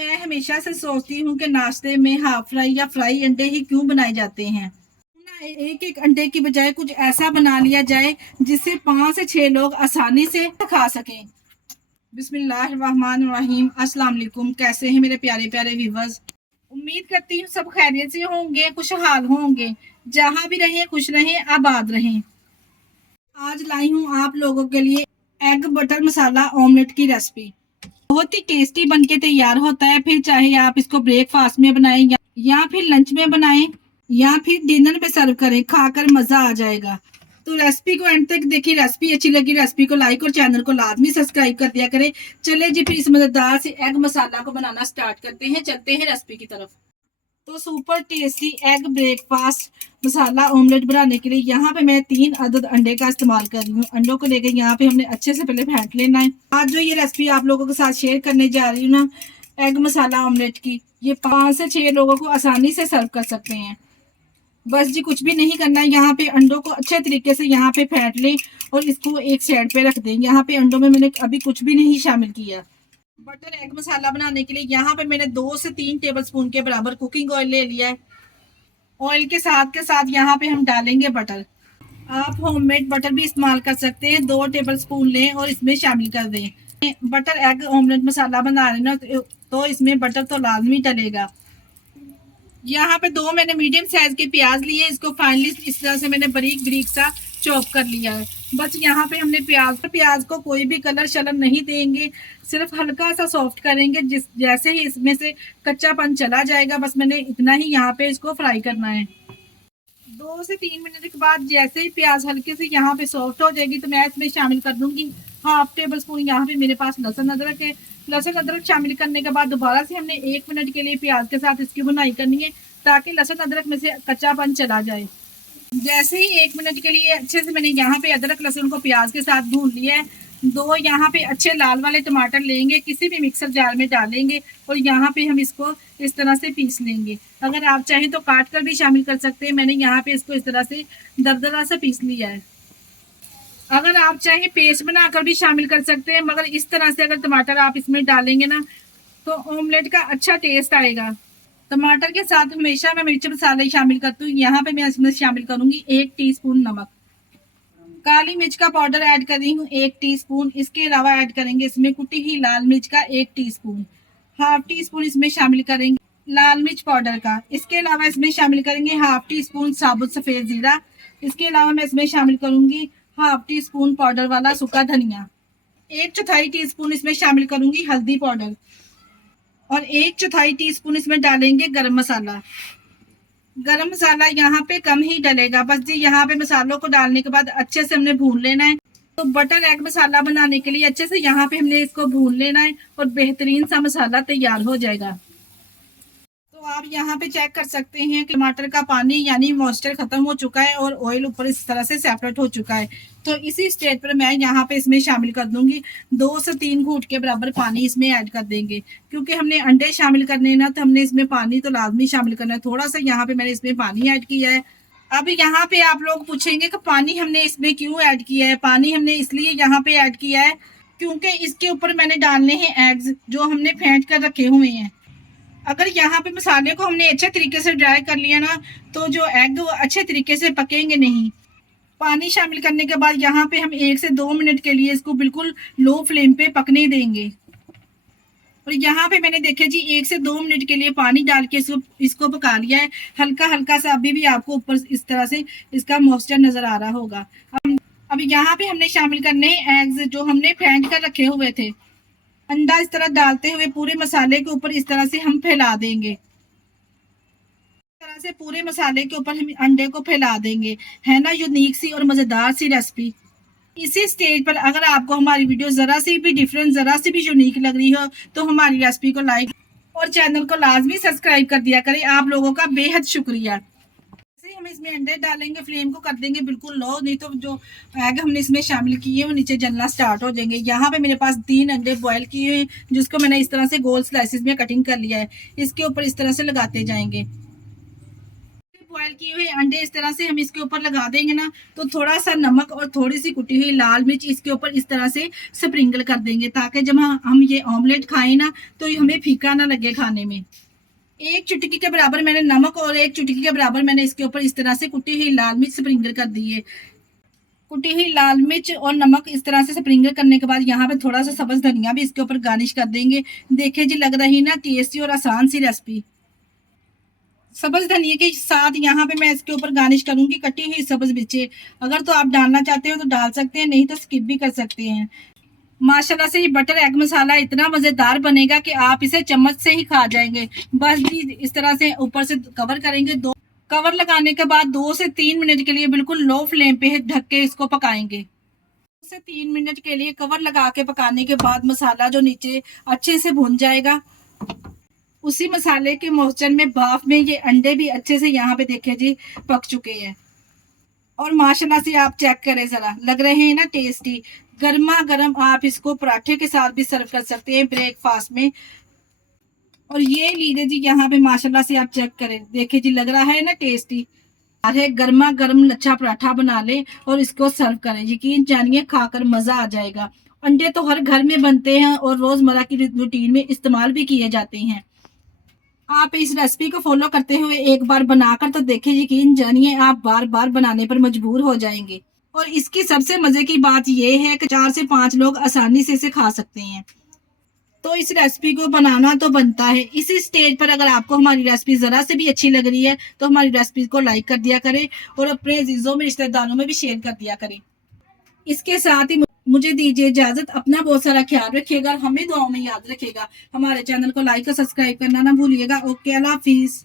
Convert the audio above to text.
मैं हमेशा से सोचती हूँ कि नाश्ते में हाफ फ्राई या फ्राई अंडे ही क्यों बनाए जाते हैं। ना एक एक अंडे की बजाय कुछ ऐसा बना लिया जाए जिससे 5 से 6 लोग आसानी से खा सकें। बिस्मिल्लाहिर्रहमानिर्रहीम। अस्सलाम वालेकुम। कैसे हैं मेरे प्यारे प्यारे व्यूवर्स। उम्मीद करती हूँ सब खैरियत से होंगे, खुशहाल होंगे। जहाँ भी रहें खुश रहें, आबाद रहें। आज लाई हूँ आप लोगों के लिए एग बटर मसाला ऑमलेट की रेसिपी। बहुत ही टेस्टी बनके तैयार होता है। फिर चाहे आप इसको ब्रेकफास्ट में बनाएं या फिर लंच में बनाएं या फिर डिनर में सर्व करें, खाकर मजा आ जाएगा। तो रेसिपी को एंड तक देखिए। रेसिपी अच्छी लगी रेसिपी को लाइक और चैनल को लाजमी सब्सक्राइब कर दिया करें। चले जी फिर इस मजेदार से एग मसाला को बनाना स्टार्ट करते हैं। चलते हैं रेसिपी की तरफ। तो सुपर टेस्टी एग ब्रेकफास्ट मसाला ऑमलेट बनाने के लिए यहाँ पे मैं 3 अदद अंडे का इस्तेमाल कर रही हूँ। अंडों को लेकर यहाँ पे हमने अच्छे से पहले फेंट लेना है। आज जो ये रेसिपी आप लोगों के साथ शेयर करने जा रही हूँ ना, एग मसाला ऑमलेट की, ये 5 से 6 लोगों को आसानी से सर्व कर सकते हैं। बस जी कुछ भी नहीं करना है। यहाँ पे अंडों को अच्छे तरीके से यहाँ पे फेंट लें और इसको एक साइड पे रख दें। यहाँ पे अंडों में मैंने अभी कुछ भी नहीं शामिल किया। बटर एग मसाला बनाने के लिए यहाँ पे मैंने 2 से 3 टेबलस्पून के बराबर कुकिंग ऑयल ले लिया है। ऑयल के साथ यहाँ पे हम डालेंगे बटर। आप होममेड बटर भी इस्तेमाल कर सकते हैं। 2 टेबलस्पून लें और इसमें शामिल कर दें। बटर एग ऑमलेट मसाला बना रहे ना, तो इसमें बटर तो लाजमी डलेगा। यहाँ पे 2 मैंने मीडियम साइज के प्याज लिए। इसको फाइनली इस तरह से मैंने बारीक बारीक सा चॉप कर लिया है। बस यहाँ पे हमने प्याज को कोई भी कलर शलर नहीं देंगे, सिर्फ हल्का सा सॉफ्ट करेंगे। जैसे ही इसमें से कच्चापन चला जाएगा, बस मैंने इतना ही यहाँ पे इसको फ्राई करना है। 2 से 3 मिनट के बाद जैसे ही प्याज हल्के से यहाँ पे सॉफ्ट हो जाएगी, तो मैं इसमें शामिल कर दूंगी हाफ टेबल स्पून यहाँ पे मेरे पास लहसुन अदरक है। लहसुन अदरक शामिल करने के बाद दोबारा से हमने 1 मिनट के लिए प्याज के साथ इसकी भुनाई करनी है, ताकि लहसुन अदरक में से कच्चापन चला जाए। जैसे ही 1 मिनट के लिए अच्छे से मैंने यहाँ पे अदरक लहसुन को प्याज के साथ भून लिया है। 2 यहाँ पे अच्छे लाल वाले टमाटर लेंगे, किसी भी मिक्सर जार में डालेंगे और यहाँ पे हम इसको इस तरह से पीस लेंगे। अगर आप चाहें तो काट कर भी शामिल कर सकते हैं। मैंने यहाँ पे इसको इस तरह से दरदरा सा पीस लिया है। अगर आप चाहें पेस्ट बनाकर भी शामिल कर सकते हैं, मगर इस तरह से अगर टमाटर आप इसमें डालेंगे ना, तो ऑमलेट का अच्छा टेस्ट आएगा। टमाटर के साथ हमेशा मैं मिर्च मसाले शामिल करती हूँ। यहाँ पे मैं इसमें शामिल करूंगी 1 टीस्पून नमक। काली मिर्च का पाउडर ऐड कर रही हूँ 1 टीस्पून। इसके अलावा ऐड करेंगे इसमें कुटी हुई लाल मिर्च का 1 टीस्पून। हाफ टी स्पून इसमें शामिल करेंगे लाल मिर्च पाउडर का। इसके अलावा इसमें शामिल करेंगे हाफ टी स्पून साबुत सफेद जीरा। इसके अलावा मैं इसमें शामिल करूंगी हाफ टी स्पून पाउडर वाला सूखा धनिया। 1/4 टीस्पून इसमें शामिल करूंगी हल्दी पाउडर और 1/4 टीस्पून इसमें डालेंगे गरम मसाला। गरम मसाला यहाँ पे कम ही डलेगा। बस जी यहाँ पे मसालों को डालने के बाद अच्छे से हमने भून लेना है। तो बटर एग मसाला बनाने के लिए अच्छे से यहाँ पे हमने इसको भून लेना है और बेहतरीन सा मसाला तैयार हो जाएगा। तो आप यहाँ पे चेक कर सकते हैं कि टमाटर का पानी यानी मॉइस्चर खत्म हो चुका है और ऑयल ऊपर इस तरह से सेपरेट हो चुका है। तो इसी स्टेज पर मैं यहाँ पे इसमें शामिल कर दूंगी 2 से 3 घूंट के बराबर पानी इसमें ऐड कर देंगे। क्योंकि हमने अंडे शामिल करने हैं ना, तो हमने इसमें पानी तो लाजमी शामिल करना है। थोड़ा सा यहाँ पे मैंने इसमें पानी ऐड किया है। अब यहाँ पे आप लोग पूछेंगे कि पानी हमने इसमें क्यों ऐड किया है। पानी हमने इसलिए यहाँ पे ऐड किया है क्योंकि इसके ऊपर मैंने डालने हैं एग्स जो हमने फेंट कर रखे हुए हैं। अगर यहाँ पे मसाले को हमने अच्छे तरीके से ड्राई कर लिया ना, तो जो एग वो अच्छे तरीके से पकेंगे नहीं। पानी शामिल करने के बाद यहाँ पे हम 1 से 2 मिनट के लिए इसको बिल्कुल लो फ्लेम पे पकने देंगे। और यहाँ पे मैंने देखे जी 1 से 2 मिनट के लिए पानी डाल के इसको पका लिया है। हल्का हल्का सा अभी भी आपको ऊपर इस तरह से इसका मॉइस्चर नजर आ रहा होगा। अब यहाँ पे हमने शामिल करने हैं एग्स जो हमने फेंट कर रखे हुए थे। अंडा इस तरह डालते हुए पूरे मसाले के ऊपर इस तरह से हम फैला देंगे। इस तरह से पूरे मसाले के ऊपर हम अंडे को फैला देंगे। है ना यूनिक सी और मजेदार सी रेसिपी। इसी स्टेज पर अगर आपको हमारी वीडियो जरा सी भी डिफरेंट, जरा सी भी यूनिक लग रही हो, तो हमारी रेसिपी को लाइक और चैनल को लाजमी सब्सक्राइब कर दिया करें। आप लोगों का बेहद शुक्रिया। हम इसमें अंडे डालेंगे, फ्लेम को कर देंगे बिल्कुल लो, नहीं तो जो एग हमने इसमें शामिल किए वो नीचे जलना स्टार्ट हो जाएंगे। यहाँ पे मेरे पास 3 अंडे बॉयल किए हैं, जिसको मैंने इस तरह से गोल स्लाइसिस में कटिंग कर लिया है। इसके ऊपर इस तरह से लगाते जाएंगे। बॉयल बॉईल किए हुए अंडे इस तरह से हम इसके ऊपर लगा देंगे ना, तो थोड़ा सा नमक और थोड़ी सी कुटी हुई लाल मिर्च इसके ऊपर इस तरह से स्प्रिंकल कर देंगे, ताकि जब हम ये ऑमलेट खाएं ना तो ये हमें फीका ना लगे खाने में। एक चुटकी के बराबर मैंने नमक और एक चुटकी के बराबर मैंने इसके ऊपर इस तरह से कुटी हुई लाल मिर्च स्प्रिंकल कर दी है। कुटी हुई लाल मिर्च और नमक इस तरह से स्प्रिंकल करने के बाद यहाँ पे थोड़ा सा सब्ज धनिया भी इसके ऊपर गार्निश कर देंगे। देखिए जी, लग रही ना टेस्टी और आसान सी रेसिपी। सब्ज धनिया के साथ यहाँ पे मैं इसके ऊपर गार्निश करूंगी कटी हुई सब्ज मिर्चें। अगर तो आप डालना चाहते हो तो डाल सकते हैं, नहीं तो स्किप भी कर सकते हैं। माशाल्लाह से ये बटर एग मसाला इतना मजेदार बनेगा कि आप इसे चम्मच से ही खा जाएंगे। बस जी इस तरह से ऊपर से कवर करेंगे, दो कवर लगाने के बाद 2 से 3 मिनट के लिए बिल्कुल लो फ्लेम पे ढक के इसको पकाएंगे। 2 से 3 मिनट के लिए कवर लगा के पकाने के बाद मसाला जो नीचे अच्छे से भुन जाएगा। उसी मसाले के मॉइस्चर में भाप में ये अंडे भी अच्छे से यहाँ पे देखे जी पक चुके हैं। और माशाल्लाह से आप चेक करें जरा, लग रहे हैं ना टेस्टी। गर्मा गर्म आप इसको पराठे के साथ भी सर्व कर सकते हैं ब्रेकफास्ट में। और ये लीजिए जी, यहाँ पे माशाल्लाह से आप चेक करें, देखिए जी लग रहा है ना टेस्टी। अरे गर्मा गर्म लच्छा पराठा बना ले और इसको सर्व करें, यकीन जानिए खाकर मजा आ जाएगा। अंडे तो हर घर में बनते हैं और रोजमर्रा की रूटीन में इस्तेमाल भी किए जाते हैं। आप इस रेसिपी को फॉलो करते हुए एक बार बनाकर तो देखिए, यकीन जानिए आप बार बार बनाने पर मजबूर हो जाएंगे। और इसकी सबसे मजे की बात यह है कि 4 से 5 लोग आसानी से इसे खा सकते हैं। तो इस रेसिपी को बनाना तो बनता है। इसी स्टेज पर अगर आपको हमारी रेसिपी जरा से भी अच्छी लग रही है तो हमारी रेसिपी को लाइक कर दिया करें और अपने अजीजों में रिश्तेदारों में भी शेयर कर दिया करें। इसके साथ ही मुझे दीजिए इजाजत। अपना बहुत सारा ख्याल रखिएगा, हमें दुआओं में याद रखिएगा। हमारे चैनल को लाइक और सब्सक्राइब करना ना भूलिएगा। ओके, अल्लाह हाफिज।